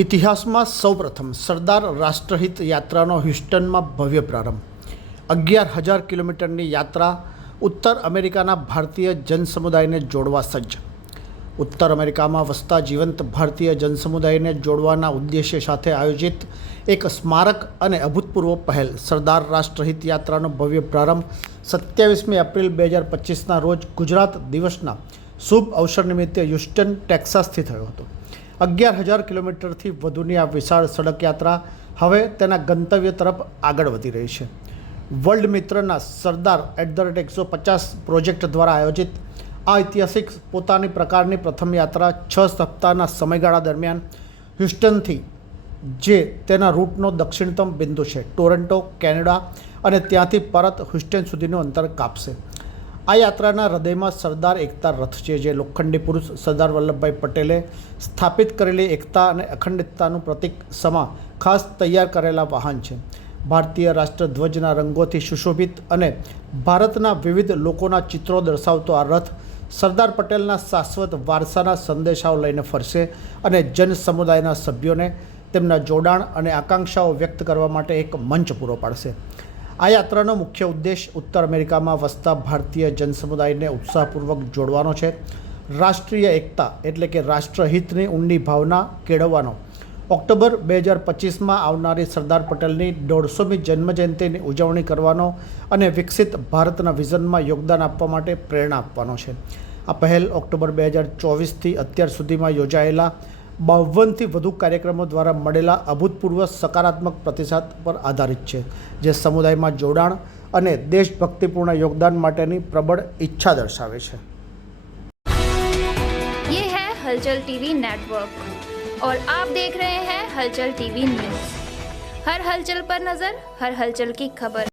ઇતિહાસમાં સૌપ્રથમ સરદાર રાષ્ટ્રહિત યાત્રાનો હ્યુસ્ટનમાં ભવ્ય પ્રારંભ। 11,000 કિલોમીટરની યાત્રા ઉત્તર અમેરિકાના ભારતીય જનસમુદાયને જોડવા સજ્જ। ઉત્તર અમેરિકામાં વસતા જીવંત ભારતીય જનસમુદાયને જોડવાના ઉદ્દેશ્ય સાથે આયોજિત એક સ્મારક અને અભૂતપૂર્વ પહેલ સરદાર રાષ્ટ્રહિત યાત્રાનો ભવ્ય પ્રારંભ 27મી એપ્રિલ 2025ના રોજ ગુજરાત દિવસના શુભ અવસર નિમિત્તે હ્યુસ્ટન, ટેક્સાસથી થયો હતો। 11,000 કિલોમીટરથી વધુની આ વિશાળ સડક યાત્રા હવે તેના ગંતવ્ય તરફ આગળ વધી રહી છે। વર્લ્ડ મિત્રના સરદાર @150 પ્રોજેક્ટ દ્વારા આયોજિત આ ઐતિહાસિક પોતાની પ્રકારની પ્રથમ યાત્રા 6 સપ્તાહના સમયગાળા દરમિયાન હ્યુસ્ટનથી, જે તેના રૂટનો દક્ષિણતમ બિંદુ છે, ટોરન્ટો, કેનેડા અને ત્યાંથી પરત હ્યુસ્ટન સુધીનું અંતર કાપશે। આ યાત્રાના હૃદયમાં સરદાર એકતા રથ છે, જે લોખંડી પુરુષ સરદાર વલ્લભભાઈ પટેલે સ્થાપિત કરેલી એકતા અને અખંડિતતાનું પ્રતીક સમા ખાસ તૈયાર કરેલા વાહન છે। ભારતીય રાષ્ટ્રધ્વજના રંગોથી સુશોભિત અને ભારતના વિવિધ લોકોના ચિત્રો દર્શાવતો આ રથ સરદાર પટેલના શાશ્વત વારસાના સંદેશાઓ લઈને ફરશે અને જન સમુદાયના સભ્યોને તેમના જોડાણ અને આકાંક્ષાઓ વ્યક્ત કરવા માટે એક મંચ પૂરો પાડશે। આ યાત્રાનો મુખ્ય ઉદ્દેશ ઉત્તર અમેરિકામાં વસતા ભારતીય જનસમુદાયને ઉત્સાહપૂર્વક જોડવાનો છે। રાષ્ટ્રીય એકતા એટલે કે રાષ્ટ્રહિતની ઊંડી ભાવના કેળવવાનો, ઓક્ટોબર 2025માં આવનારી સરદાર પટેલની 150મી જન્મજયંતિની ઉજવણી કરવાનો અને વિકસિત ભારતના વિઝનમાં યોગદાન આપવા માટે પ્રેરણા આપવાનો છે। આ પહેલ ઓક્ટોબર 2024થી અત્યાર સુધીમાં યોજાયેલા 52થી વધુ કાર્યક્રમો દ્વારા મળેલા અભૂતપૂર્વ સકારાત્મક પ્રતિસાદ પર આધારિત છે, જે સમુદાયમાં જોડાણ અને દેશભક્તિપૂર્ણ યોગદાન માટેની પ્રબળ ઈચ્છા દર્શાવે છે। ये है हलचल टीवी नेटवर्क और आप देख रहे हैं हलचल टीवी न्यूज। हर हलचल पर नजर, हर हलचल की खबर।